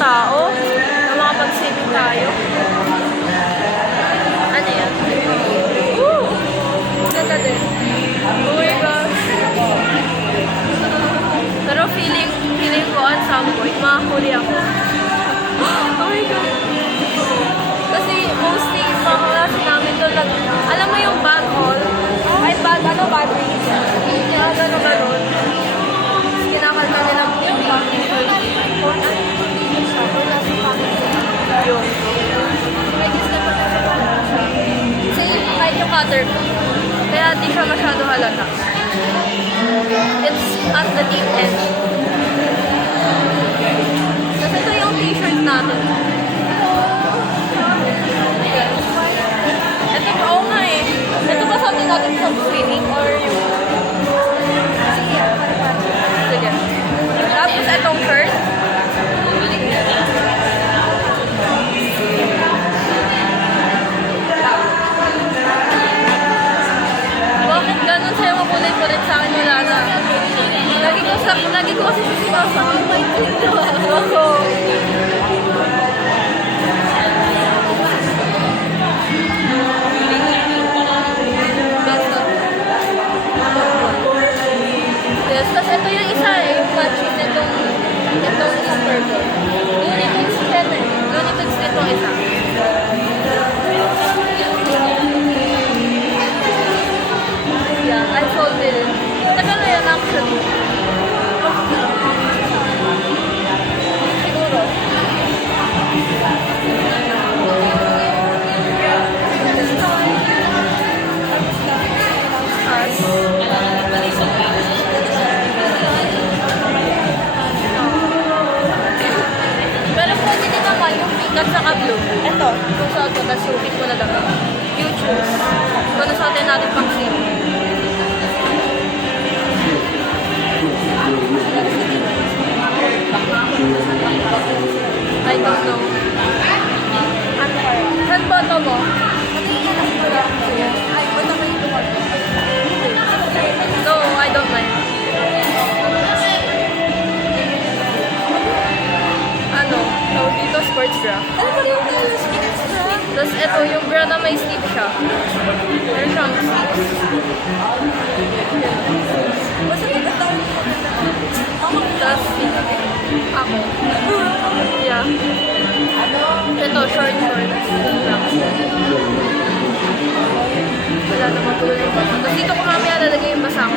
tao na makapag-saving tayo. Ano yan? Woo! Ganda din. Oh my gosh. Pero feeling ko at some point, makahuli ako. Oh my God. Kasi mostly, mga klase namin doon, alam mo yung bag haul? Ay, bag release. Kaya gano'n. Kinakalta nila yung bag yung same kahit yung cutter ko. Kaya di siya masyado halata. It's at the deep edge. Kasi ito yung t-shirt natin. Ito pa, oo nga eh. Ito ba sa natin sa swimming or yung... Sige. Tapos itong shirt. Bakit ganun sa'yo makulay pa rin sa akin? Wala na. Lagi ko kasi sisipasa. Ako. Yes, tapos ito yung isa eh, yung matching nitong purple. Lunatics din eh. Lunatics nitong isa. Yeah, I folded it. Tagal na yan actually. Siguro. Pero pwede din naman yung pink at saka blue. Ito, kung saan ko, tapos yung pink mo na lang. You choose. Kung sa atin natin pang sale. I don't know. Ano kaya? Saan ba ito mo? No, I don't like. Ano? So, dito sports bra. Tapos ito, yung bra na may sleeve siya. Meron siyang sleeves. Tapos, ako. Yeah. Ito, short. Wala naman tuloy pa. Tapos dito ko mamaya lalagay yung basa ko.